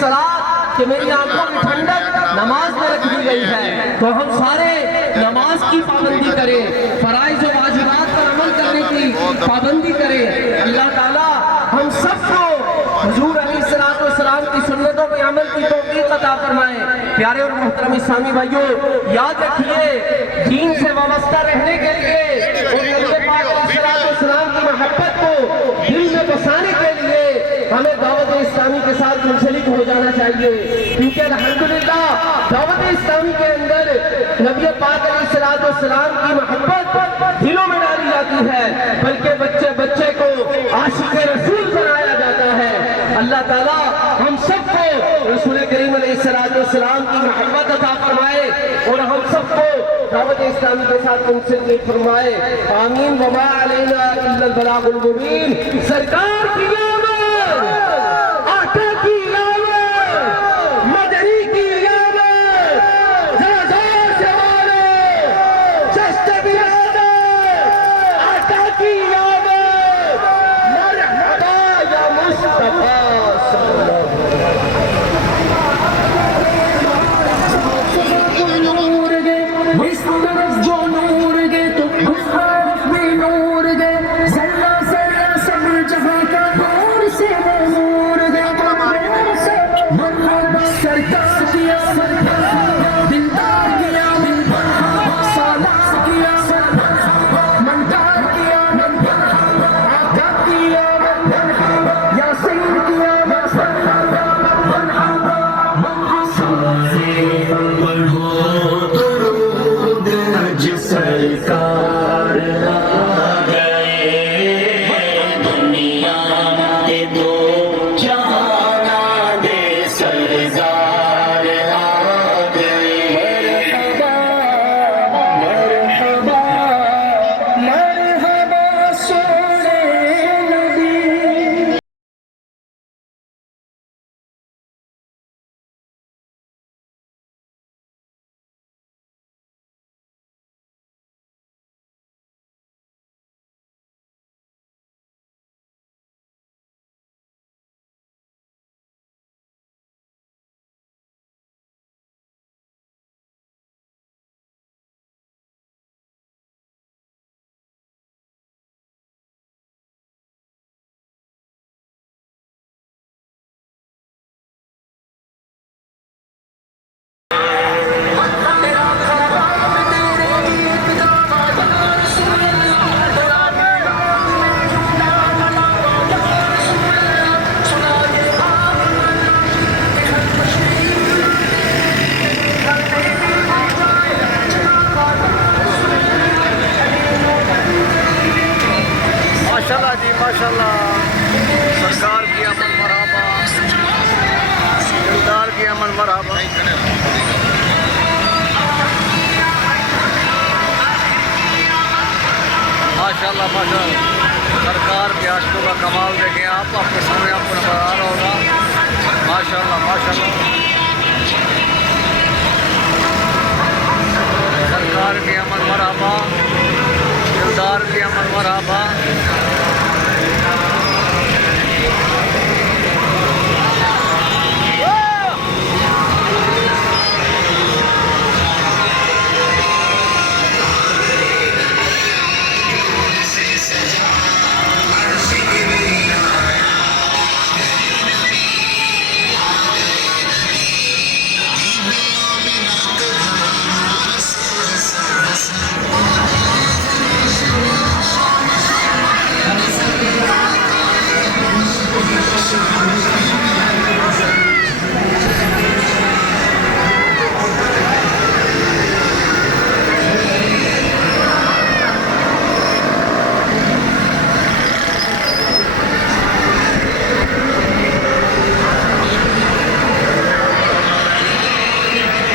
सलात कि मेरी आंखों की ठंडक नमाज में रख दी गई है। तो हम सारे नमाज की पाबंदी करें, फराइज और वाजिबात पर अमल करने की पाबंदी करें। अल्लाह ताला हम सबको हुजूर अलैहिस्सलाम की सुन्नतों पे अमल की तौफीक अता फरमाए। प्यारे और मोहतरम इस्लामी भाइयों, याद रखिए दीन से वाबस्ता रहने के लिए और नबी पाक अलैहिस्सलाम की मोहब्बत को दिल में बसाने के लिए हमें दावत इस्लामी के साथ मुंसलिक हो जाना चाहिए। क्योंकि अल्हम्दुलिल्लाह दावत इस्लामी के अंदर नबी पाक अलैहिस्सलाम की मोहब्बत दिलों में डाली जाती है, बल्कि बच्चे बच्चे को आशिक रसूल बनाया जाता है। अल्लाह ताला हम सबको रसूल करीम अलैहिस्सलाम की मोहब्बत अता फरमाए और हम सबको दावत इस्लामी के साथ मुंसलिक फरमाए। आमीन। वमा अलैना इल्लल बलागुल मुबीन। सरकार की आमद, आका की आमद, मदनी की आमद, जरा जोर से बोलो जश्न बिलादत, आका की आमद, मरहबा या मुस्तफा सल्लल्लाहु माशाल्लाह सरकार की अमन मरहबा, दिलदार की अमन मरहबा। माशाल्लाह माशाल्लाह सरकार के आशिकों का कमाल देखें आप, आपके सामने आपको नजर आ रहा होगा। माशाल्लाह माशाल्लाह सरकार की अमन मरहबा, दिलदार की अमन मरहबा।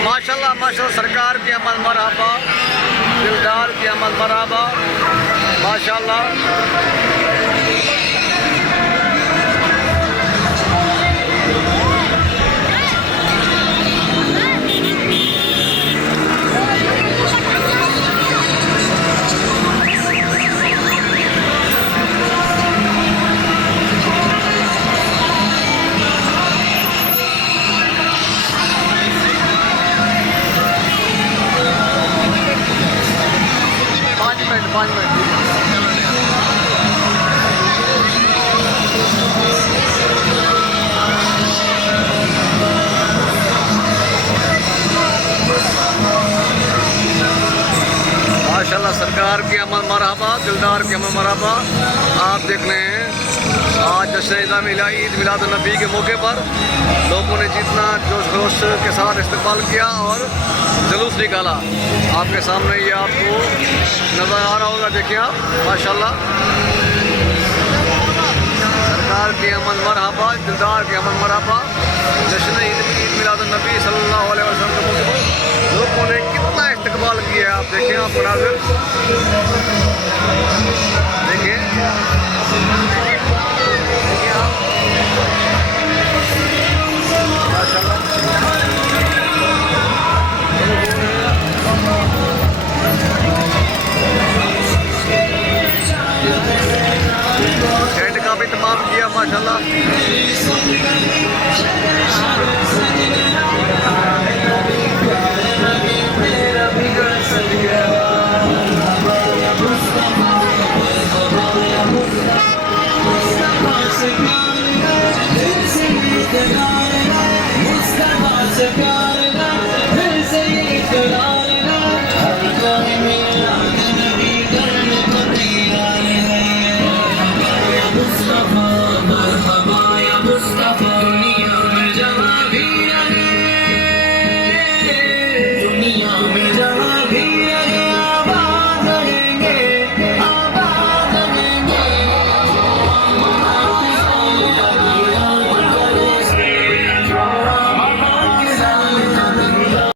माशाल्लाह सरकार की अमल मरहबा, दिलदार की अमल मरहबा। माशाल्लाह सरकार के मराबा आप देख रहे हैं। आज जश्न ईद मिलादुन्नबी के मौके पर लोगों ने जितना जोश खरोश के साथ इस्तेमाल किया और जुलूस निकाला, आपके सामने ये आपको नज़र आ रहा होगा। देखिए आप माशाल्लाह, सरकार की अमन मरहबा, दिलदार की अमन मरहबा। जश्न ईद मिलादुन्नबी सल्लल्लाहु अलैहि वसल्लम के मौके पर लोगों ने कितना इस्तकबाल किया है। आप देखें, आप मुनाज़िर देखिए, टेंट का भी तमाम किया माशाल्लाह। मुस्तफा से